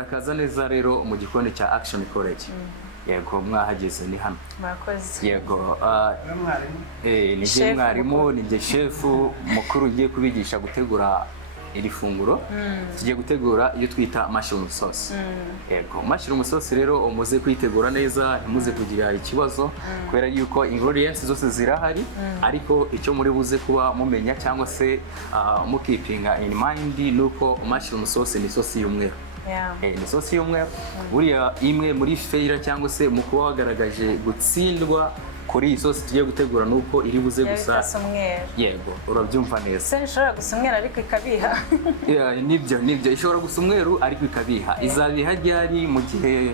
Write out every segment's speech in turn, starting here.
murakaza neza rero mu gikoni cya Action College. Yego mwahageze ni hano. Murakoze. Yego ni mwarimu ni chef mukuru ngiye kubigisha gutegura iri funguro. Tugiye gutegura iyo twita mushroom sauce. Yego mushroom sauce rero umuze kuyitegura neza ntimuze kugira ikibazo kubera yuko ingredients zose zirahari ariko icyo muri buze kuba mumenya cyangwa se mukipinga in mind nuko mushroom sauce ni sauce y'umweru. Ni sauce y'umweru buriya imwe muri feira cyangwa se mu kuba wagaragaje gutsindwa kuri iyi sauce tugiye gutegura nuko iri buze gusa yego urabyumva neza se ishobora gusa umweru ariko ikabiha nibyo ishobora gusa umweru ariko ikabiha izabiha ryari mu gihe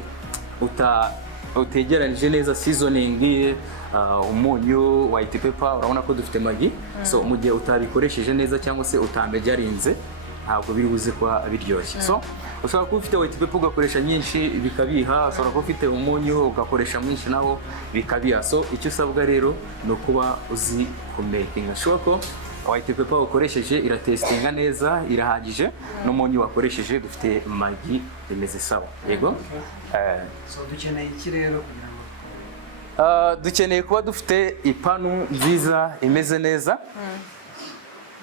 utegeranije neza seasoning umunyu white pepper urabona ko dufite magi so mu gihe utabikoresheje neza cyangwa se utambejarinze ntabwo biri buze kwa biryoshye so ushobora kuba ufite white pepper ugakoresha nyinshi bikabiha ushobora kuba ufite umunyu ugakoresha mwinshi nawo bikabiha so icyo usabwa rero no kuba uzi kumakinga sure ko white pepper ukoresheje iratestinga neza irahagije n'umunyu wakoresheje dufite magi bimeze sawa yego so dukeneye iki rero dukeneye kuba dufite ipanu nziza imeze neza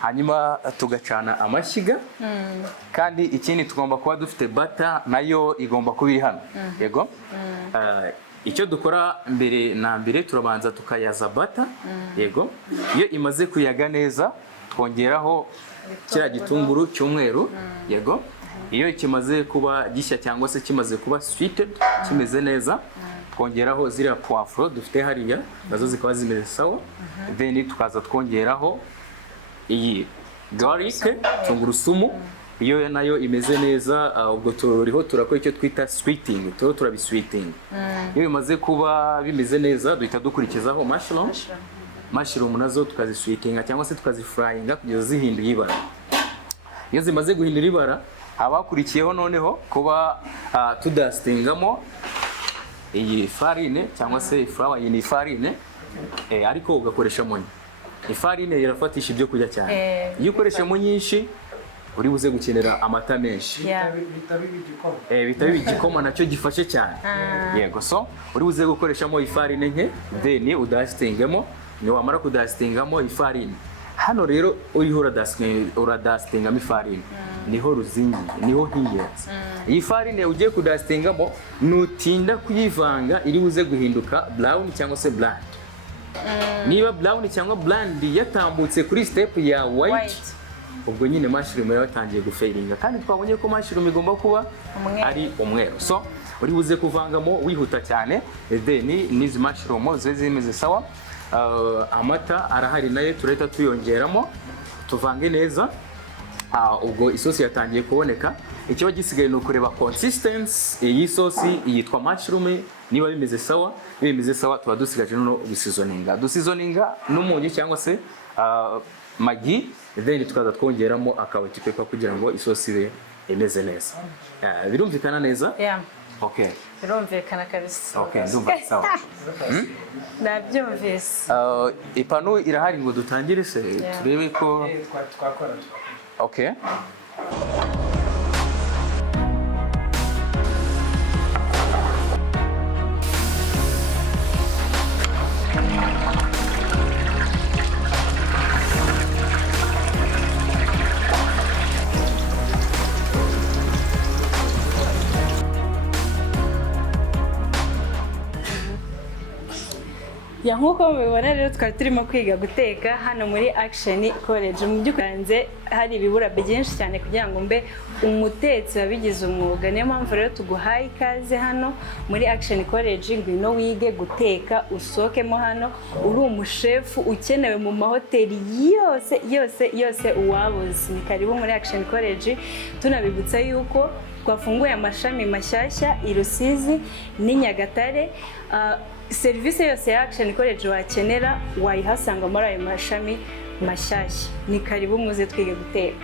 hanyuma tugacana amashyiga kandi ikindi tugomba kuba dufite butter nayo igomba kuba iri hano yego icyo dukora mbere na mbere turabanza tukayaza butter yego iyo imaze kuyaga neza twongeraho kiriya gitunguru cy'umweru yego iyo kimaze kuba gishya cyangwa se kimaze kuba sweeted kimeze neza twongeraho ziriya poivro dufite hariya nazo zikaba zimeze sawa then tukaza twongeraho iyi garlic tungurusumu iyo nayo imeze neza ubwo turiho turakora icyo twita sweeting turabisweeting iyo bimaze kuba bimeze neza duhita dukurikizaho mushroom nazo tukazisweetinga cyangwa se tukazifryinga kugeza zihinduye ibara iyo zimaze guhindura ibara abakurikiyeho noneho kuba tudastingamo iyi farine cyangwa se flour iyi ni farine ariko ugakoresha monyi ifarine irafatisha ibyo kurya cyane iyo ukoreshemo nyinshi uri buze gukenera amata menshi bitabi igikoma nacyo gifashe cyane yego so uri buze gukoreshamo ifarine nke then udastingemo ni wamara kudastingamo ifarine hano rero uriho uradastingamo ifarine niho ruzingi niho hingenzi iyi farine ugiye kudastingamo nutinda kuyivanga iri buze guhinduka brown cyangwa se bland niba brown cyangwa bland yatambutse kuri step ya white ubwo nyine mushroom yatangiye gufailinga kandi twabonye ko mushroom igomba kuba ari umweru so uri buze kuvangamo wihuta cyane then nizi mushroom zimeze sawa amata arahari naye tureta tuyongeramo tuvange neza ubwo isosi yatangiye kuboneka ikiba gisigaye no kureba consistency iyi sosi yitwa mushroom niba bimeze sawa tuba dusigaje no gusizoninga n'umunyu cyangwa se magi then tukaza twongeramo white pepper kugira ngo isosi ibe imeze neza birumvikana neza okay birumvikana kabisa okay ndumva sawa nabyumvise ipanu irahari ngo dutangire se turebe ko twakora okay ya nkuko mubibona rero twari turimo kwiga guteka hano muri Action College mu by'ukanze hari ibibura byinshi cyane kugira ngo mbe umutetsi wabigize umwuga niyo mpamvu rero tuguhaye ikaze hano muri Action College ngwino wige guteka usokemo hano uri umushefu ukenewe mu mahoteli yose uwabuze ni karibu muri Action College tunabibutsa yuko twafunguye amashami mashyashya i Rusizi ni Nyagatare serivisi yose ya Action College wakenera wayihasanga muri ayo mashami mashyashya ni karibu muze twige guteka